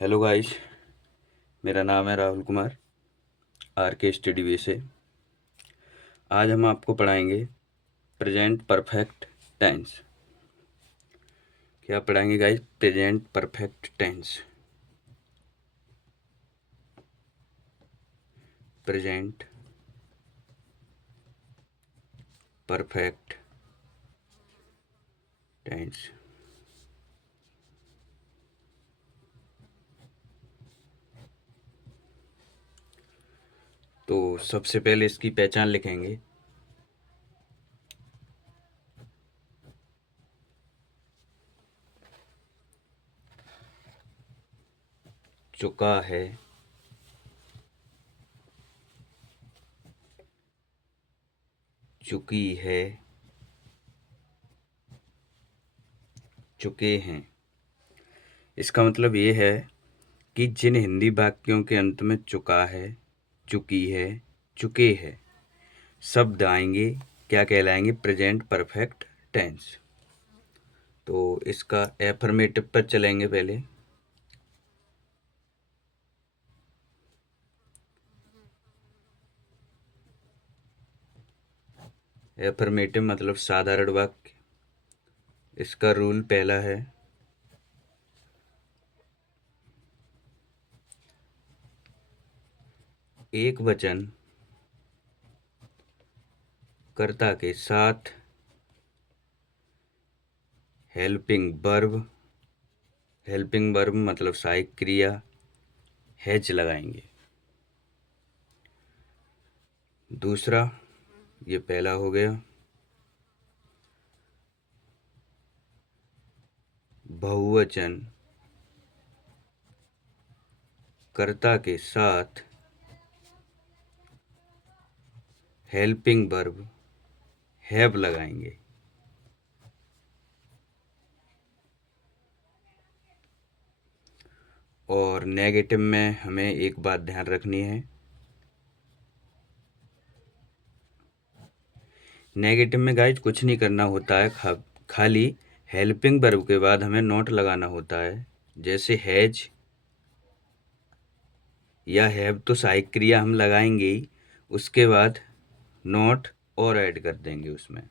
Hello guys. मेरा नाम है राहुल कुमार, आर के स्टडी वे से। आज हम आपको पढ़ाएंगे प्रेजेंट परफेक्ट टेंस। क्या पढ़ाएंगे guys? Present perfect tense. Present perfect tense. तो सबसे पहले इसकी पहचान लिखेंगे। चुका है, चुकी है, चुके हैं। इसका मतलब ये है कि जिन हिंदी वाक्यों के अंत में चुका है, चुकी है, चुके हैं शब्द आएंगे, क्या कहलाएंगे? Present perfect tense. तो इसका एफर्मेटिव पर चलेंगे पहले। एफर्मेटिव मतलब साधारण वाक्य। इसका रूल पहला है, एक वचन कर्ता के साथ हेल्पिंग वर्ब मतलब सहायक क्रिया हैज लगाएंगे। दूसरा, ये पहला हो गया, बहुवचन कर्ता के साथ हेल्पिंग वर्ब हैव लगाएंगे। और नेगेटिव में हमें एक बात ध्यान रखनी है, नेगेटिव में गाइज कुछ नहीं करना होता है, खाली हेल्पिंग वर्ब के बाद हमें नॉट लगाना होता है। जैसे हैज या हैव तो सहायक क्रिया हम लगाएंगे ही, उसके बाद नॉट और ऐड कर देंगे उसमें।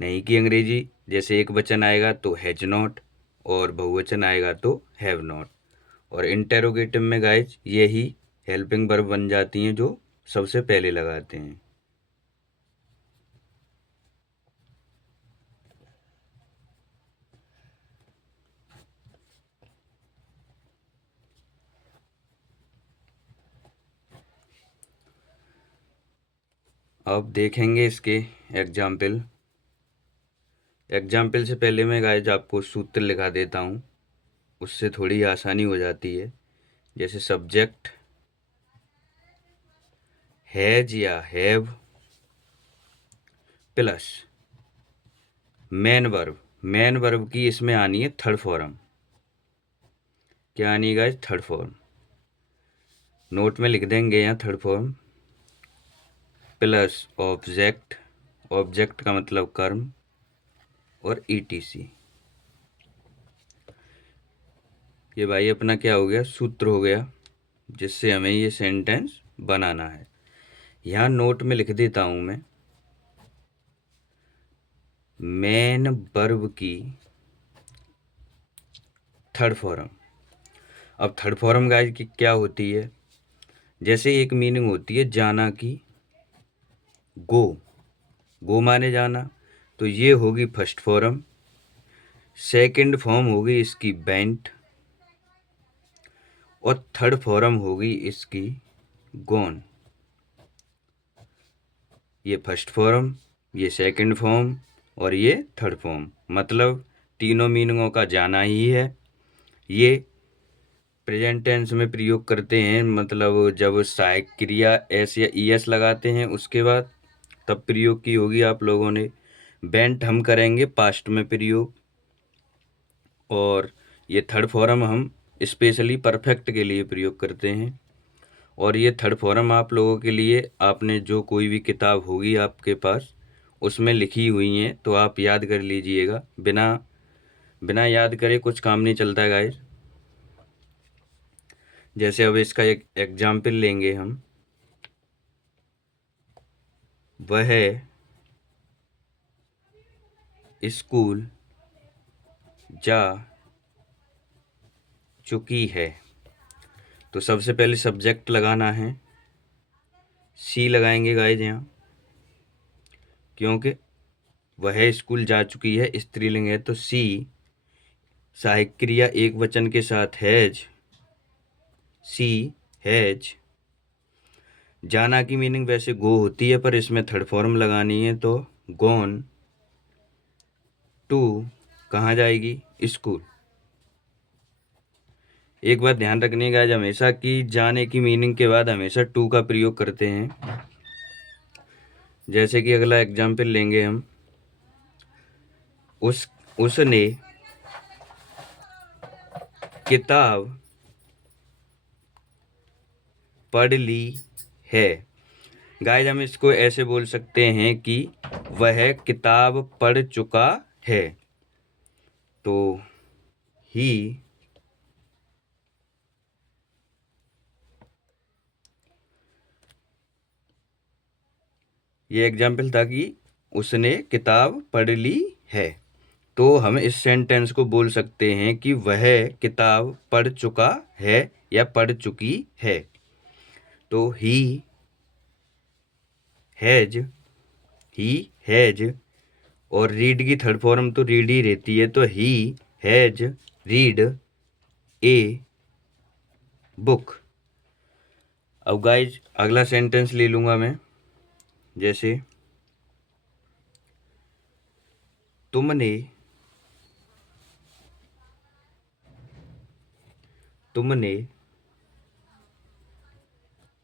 नहीं कि अंग्रेजी जैसे एक वचन आएगा तो हैज नॉट और बहुवचन आएगा तो हैव नॉट। और इंटेरोगेटिव में गाइज यही हेल्पिंग वर्ब बन जाती हैं जो सबसे पहले लगाते हैं। अब देखेंगे इसके एग्जाम्पल से पहले मैं गाइज आपको सूत्र लिखा देता हूँ, उससे थोड़ी आसानी हो जाती है। जैसे सब्जेक्ट हैज या हैव प्लस मेन वर्ब की इसमें आनी है थर्ड फॉर्म। क्या आनी है गाइज? Third form. नोट में लिख देंगे यहाँ थर्ड फॉर्म प्लस ऑब्जेक्ट का मतलब कर्म और ईटीसी। ये भाई अपना क्या हो गया? सूत्र हो गया, जिससे हमें ये सेंटेंस बनाना है। यहाँ नोट में लिख देता हूँ मैं मेन वर्ब की थर्ड फॉर्म। अब थर्ड फॉर्म गाइस की क्या होती है? जैसे एक मीनिंग होती है जाना की, गो माने जाना, तो ये होगी फर्स्ट फॉर्म। सेकंड फॉर्म होगी इसकी वेंट और थर्ड फॉर्म होगी इसकी गॉन। ये फर्स्ट फॉर्म, ये सेकंड फॉर्म और ये थर्ड फॉर्म, मतलब तीनों मीनिंगों का जाना ही है। ये प्रेजेंट टेंस में प्रयोग करते हैं, मतलब जब सहायक क्रिया एस या ईएस लगाते हैं उसके बाद तब प्रयोग की होगी आप लोगों ने। वेंट हम करेंगे पास्ट में प्रयोग। और ये थर्ड फॉर्म हम स्पेशली परफेक्ट के लिए प्रयोग करते हैं। और ये थर्ड फॉर्म आप लोगों के लिए, आपने जो कोई भी किताब होगी आपके पास उसमें लिखी हुई हैं, तो आप याद कर लीजिएगा। बिना याद करे कुछ काम नहीं चलता है गाइस। जैसे अब इसका एक एग्जाम्पल लेंगे हम, वह स्कूल जा चुकी है। तो सबसे पहले सब्जेक्ट लगाना है, सी लगाएंगे गाइज यहाँ, क्योंकि वह स्कूल जा चुकी है स्त्रीलिंग है, तो सी सहायक क्रिया एक वचन के साथ हैज, सी हैज। जाना की मीनिंग वैसे गो होती है, पर इसमें थर्ड फॉर्म लगानी है, तो गॉन टू कहाँ जाएगी, स्कूल। एक बात ध्यान रखने का, हमेशा कि जाने की मीनिंग के बाद हमेशा टू का प्रयोग करते हैं। जैसे कि अगला एग्जाम्पल लेंगे हम, उसने किताब पढ़ ली है। गाइस हम इसको ऐसे बोल सकते हैं कि वह किताब पढ़ चुका है, तो ही ये एग्जाम्पल था कि उसने किताब पढ़ ली है, तो हम इस सेंटेंस को बोल सकते हैं कि वह किताब पढ़ चुका है या पढ़ चुकी है। तो ही हैज और रीड की थर्ड फॉर्म तो रीड ही रहती है, तो he has read a book. अब गाइज अगला सेंटेंस ले लूंगा मैं, जैसे तुमने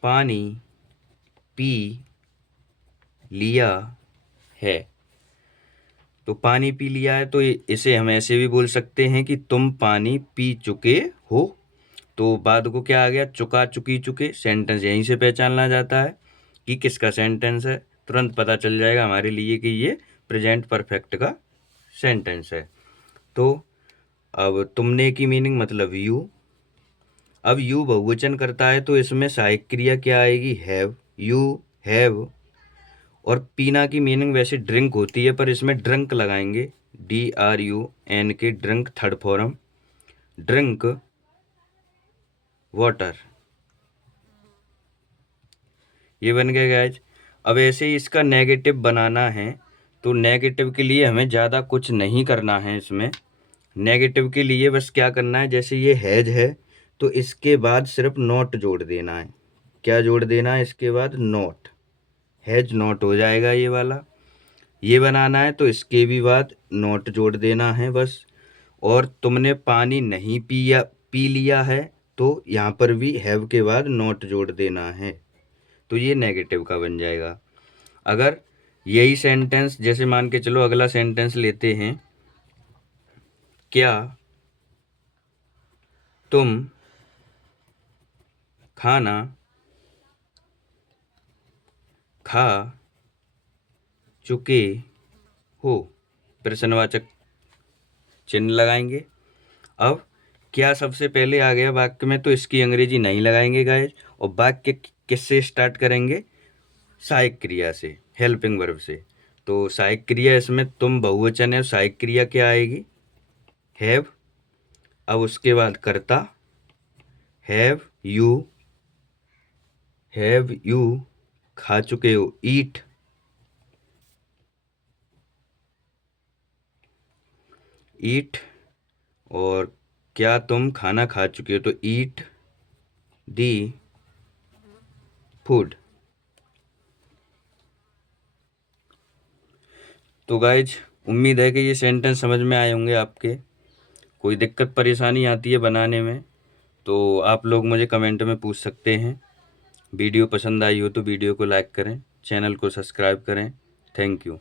पानी पी लिया है। तो पानी पी लिया है, तो इसे हम ऐसे भी बोल सकते हैं कि तुम पानी पी चुके हो। तो बाद को क्या आ गया, चुका चुकी चुके। सेंटेंस यहीं से पहचानना जाता है कि किसका सेंटेंस है, तुरंत पता चल जाएगा हमारे लिए कि ये प्रेजेंट परफेक्ट का सेंटेंस है। तो अब तुमने की मीनिंग मतलब यू। अब यू बहुवचन करता है, तो इसमें सहायक क्रिया क्या आएगी, हैव, यू हैव। और पीना की मीनिंग वैसे ड्रिंक होती है, पर इसमें ड्रंक लगाएंगे, DRUN के, drunk third form, drink water. ये बन गया गाइज। अब ऐसे ही इसका नेगेटिव बनाना है, तो नेगेटिव के लिए हमें ज़्यादा कुछ नहीं करना है। इसमें नेगेटिव के लिए बस क्या करना है, जैसे ये हैज है, तो इसके बाद सिर्फ नॉट जोड़ देना है। क्या जोड़ देना है इसके बाद, नॉट, हैज नॉट हो जाएगा ये वाला। ये बनाना है, तो इसके भी बाद नॉट जोड़ देना है बस। और तुमने पानी नहीं पी लिया है, तो यहाँ पर भी हैव के बाद नॉट जोड़ देना है, तो ये नेगेटिव का बन जाएगा। अगर यही सेंटेंस, जैसे मान के चलो अगला सेंटेंस लेते हैं, क्या तुम खाना खा चुके हो, प्रश्नवाचक चिन्ह लगाएंगे। अब क्या सबसे पहले आ गया वाक्य में, तो इसकी अंग्रेजी नहीं लगाएंगे गाइस। और वाक्य किससे स्टार्ट करेंगे, सहायक क्रिया से, हेल्पिंग वर्ब से। तो सहायक क्रिया इसमें तुम बहुवचन है, सहायक क्रिया क्या आएगी, हैव। अब उसके बाद कर्ता, हैव यू खा चुके हो, ईट। और क्या तुम खाना खा चुके हो, तो ईट दी फूड। तो गाइज उम्मीद है कि ये सेंटेंस समझ में आए होंगे आपके। कोई दिक्कत परेशानी आती है बनाने में, तो आप लोग मुझे कमेंट में पूछ सकते हैं। वीडियो पसंद आई हो तो वीडियो को लाइक करें, चैनल को सब्सक्राइब करें। Thank you.